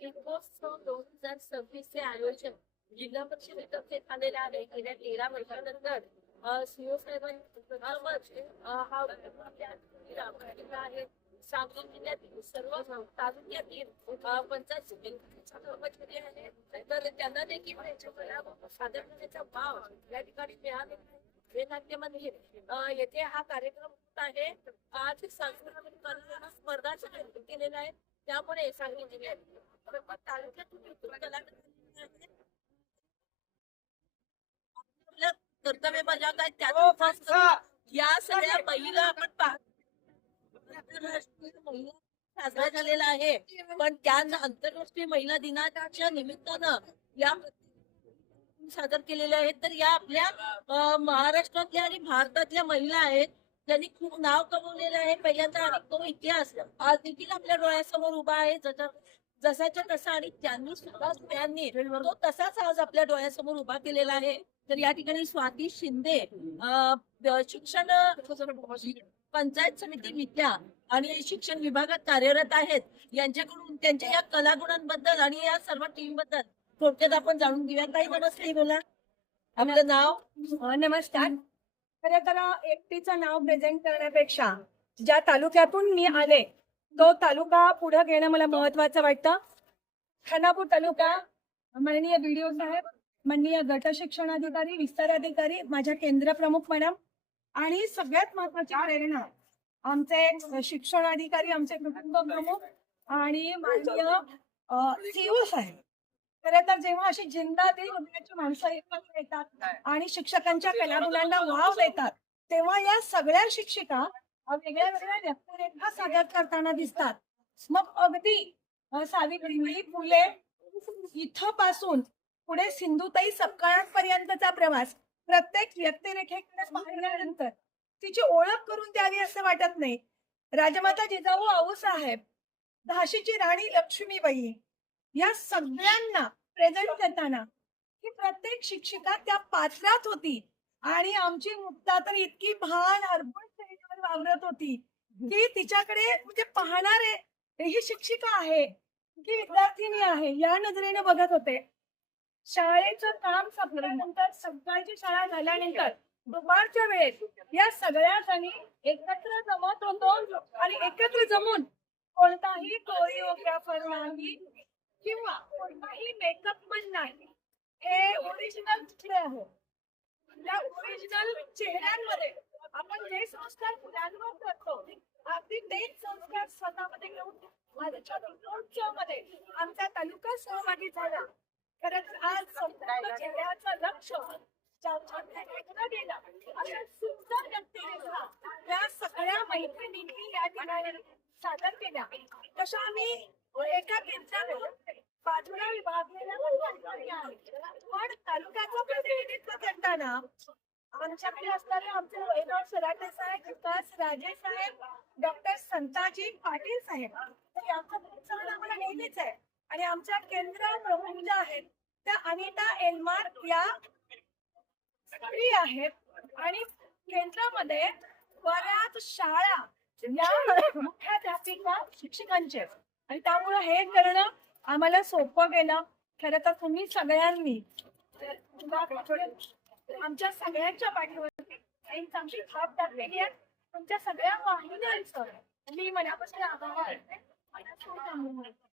दीपोत्सव 2026 आयोजन जिल्हा परिषदेतर्फे झालेले आहे. गेल्या 13 वर्षानंतर सीओ साहेबांनी हा राबवलेला आहे. सांगली जिल्ह्यातील सर्व तालुक्यातील पंचायत समितीचे कर्मचारी आहेत, तर त्यांना देखील सादर करण्याचा भाव या ठिकाणी मिळालेला आहे. हे नाट्यमंदिर येथे हा कार्यक्रम होत आहे. आज सांस्कृतिक कला स्पर्धाचं आयोजन केलेलं आहे. त्यामुळे सांगली जिल्ह्यात तालुक्यातून कलाकार कर्तव्य बजावत आहेत. त्यात या सगळ्या महिला आपण आंतरराष्ट्रीय महिला साजरा झालेला आहे. पण त्या आंतरराष्ट्रीय महिला दिनाच्या निमित्तानं या सादर केलेल्या आहेत. तर या आपल्या महाराष्ट्रातल्या आणि भारतातल्या महिला आहेत त्यांनी खूप नाव कमवलेलं आहे. पहिल्यांदा आणि तो इतिहास आज देखील आपल्या डोळ्यासमोर उभा आहे. जसाच्या तसा आणि त्यांनी सुद्धा स्त्रियांनी तो तसाच आज आपल्या डोळ्यासमोर उभा केलेला आहे. तर या ठिकाणी स्वाती शिंदे शिक्षण पंचायत समिती विद्या आणि शिक्षण विभागात कार्यरत आहेत. यांच्याकडून त्यांच्या या कलागुणांबद्दल आणि या सर्व टीम बद्दल थोडक्यात आपण जाणून घेऊया. ताई नमस्ते, बोला आपलं नाव. नमस्कार. खरं तर एकटीचं नाव प्रेझेंट करण्यापेक्षा ज्या तालुक्यातून मी आले तो तालुका पुढे घेणं मला महत्वाचं वाटतं. खानापूर तालुका, माननीय BDO साहेब, माननीय गट शिक्षणाधिकारी, विस्तार अधिकारी, माझ्या केंद्र प्रमुख मॅडम आणि सगळ्यात महत्वाची प्रेरणा आमचे शिक्षण अधिकारी, आमचे कुटुंब प्रमुख आणि माननीय CEO साहेब. खरं तर जेव्हा अशी जिंदादिल हृदयाची माणसं एकत्र येतात आणि शिक्षकांच्या कलागुणांना वाव देतात तेव्हा या सगळ्या शिक्षिका वेगळ्या वेगळ्या व्यक्तिरेखा सादर करताना दिसतात. मग अगदी सावित्रीबाई फुले इथं पासून पुढे सिंधुताई सपकाळांपर्यंतचा प्रवास प्रत्येक व्यक्तिरेखेकडे पाहिल्यानंतर तिची ओळख करून द्यावी असं वाटत नाही. राजमाता जिजाऊ आऊसाहेब, झाशीची राणी लक्ष्मीबाई, या सगळ्यांना प्रेझेंट करताना ही प्रत्येक शिक्षिका त्या पात्रात होती. आणि आमची मुक्ता तर इतकी भान अर्पण शैलीवर वावरत होती की तिच्याकडे म्हणजे पाहणारे ही शिक्षिका आहे की विद्यार्थिनी आहे या नजरेने बघत होते. शाळेचं काम संपल्यानंतर, सकाळची शाळा झाल्यानंतर दुपारच्या वेळेत या सगळ्या जणी एकत्र जमत होतो आणि एकत्र जमून कोणताही कोरिओग्राफर नाही किंवा कोणताही मेकअप पण नाही. हे ओरिजिनल चित्र आहे. त्या ओरिजिनल चेहऱ्यांमध्ये आपण जे संस्कार मुलांवर करतो अगदी तेच संस्कार स्वतःमध्ये घेऊन माझ्या मध्ये आमचा तालुका सहभागी झाला. खरंच आज संपूर्ण चेहऱ्याचं लक्ष सुंदर व्यक्तिरेखा या सगळ्या मैत्रिणींनी या ठिकाणी सादर केल्या. तशा आम्ही एका केंद्रावर बाजूला विभागलेल्या पण तालुक्याचं प्रतिनिधित्व करताना आमच्याकडे असणारे आमचे वैभव सराटे साहेब, विकास राजे साहेब, डॉक्टर संताजी पाटील साहेब, यांचं प्रोत्साहन आम्हाला नेहमीच आहे. आणि आमच्या केंद्र प्रमुख ज्या आहेत त्या अनिता एलमार या स्त्री आहेत. आणि केंद्रामध्ये बऱ्याच शाळा या मुख्याध्यापिका शिक्षकांचे आणि त्यामुळे हे करणं आम्हाला सोपं गेलं. खरं तर तुम्ही सगळ्यांनी आमच्या सगळ्यांच्या पाठीवरती चांगली थाप टाकलेली आहे. तुमच्या सगळ्या वाहिन्यांचं मी मनापासून आभार